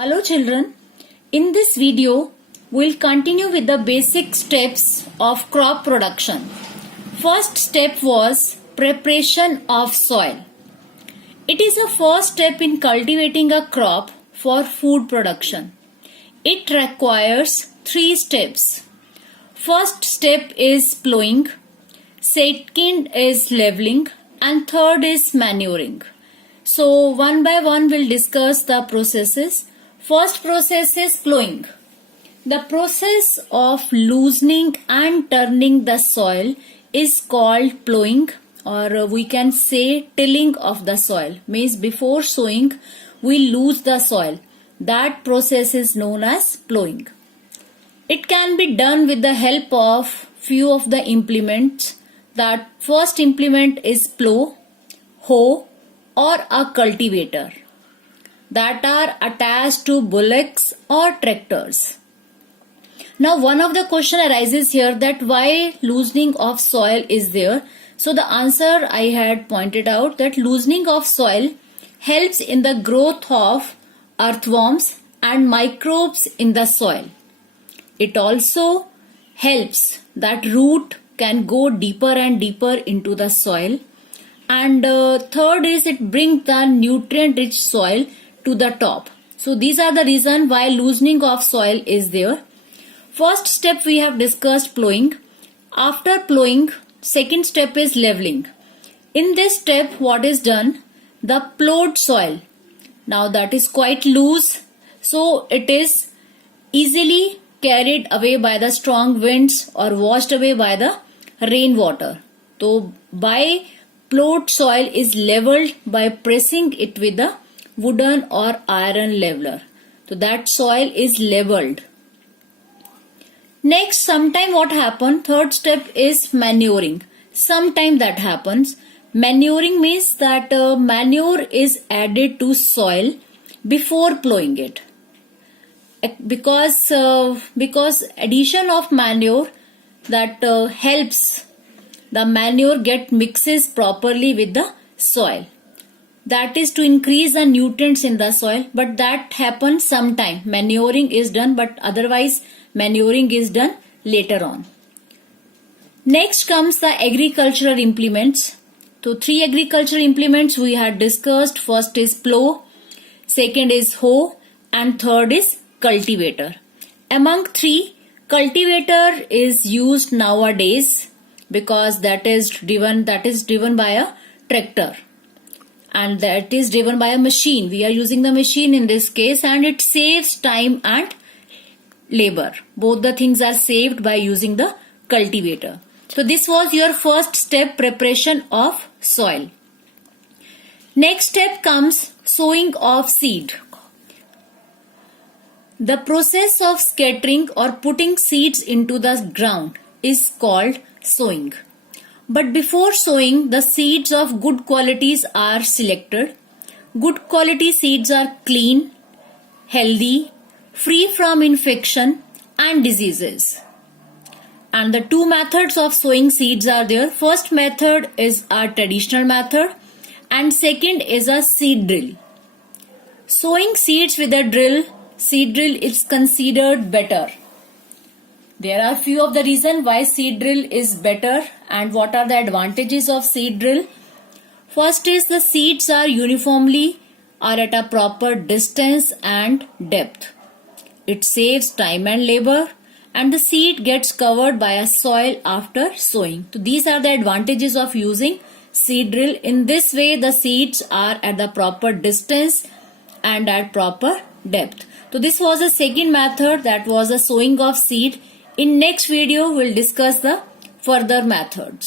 Hello children, in this video we'll continue with the basic steps of crop production. First step was preparation of soil. It is the first step in cultivating a crop for food production. It requires 3 steps. First step is plowing, second is leveling, and third is manuring. So one by one we'll discuss the processes. First process is plowing. The process of loosening and turning the soil is called plowing, or we can say tilling of the soil. Means before sowing we loose the soil. That process is known as plowing. It can be done with the help of few of the implements. That first implement is plow, hoe or a cultivator that are attached to bullocks or tractors. Now one of the question arises here that why loosening of soil is there. So the answer I had pointed out that loosening of soil helps in the growth of earthworms and microbes in the soil. It also helps that root can go deeper and deeper into the soil. And third is it brings the nutrient rich soil to the top. So these are the reason why loosening of soil is there. First step we have discussed plowing. After plowing, second step is leveling. In this step what is done? The plowed soil. Now that is quite loose, so it is easily carried away by the strong winds or washed away by the rainwater. So by plowed soil is leveled by pressing it with the wooden or iron leveler. So that soil is leveled. Next, sometime what happens? Third step is manuring. Sometime that happens. Manuring means that manure is added to soil before plowing it. Because addition of manure that helps the manure get mixes properly with the soil. That is to increase the nutrients in the soil, but that happens sometime. Manuring is done, but otherwise manuring is done later on. Next comes the agricultural implements. So 3 agricultural implements we had discussed. First is plow, second is hoe, and third is cultivator. Among 3, cultivator is used nowadays because that is driven by a tractor. And that is driven by a machine. We are using the machine in this case, and it saves time and labor. Both the things are saved by using the cultivator. So this was your first step, preparation of soil. Next step comes sowing of seed. The process of scattering or putting seeds into the ground is called sowing. But before sowing, the seeds of good qualities are selected. Good quality seeds are clean, healthy, free from infection and diseases. And the 2 methods of sowing seeds are there. First method is our traditional method and second is a seed drill. Sowing seeds with a seed drill is considered better. There are few of the reasons why seed drill is better and what are the advantages of seed drill. First is the seeds are uniformly or at a proper distance and depth. It saves time and labor and the seed gets covered by a soil after sowing. So these are the advantages of using seed drill. In this way the seeds are at the proper distance and at proper depth. So this was the second method, that was the sowing of seed. In next video, we'll discuss the further methods.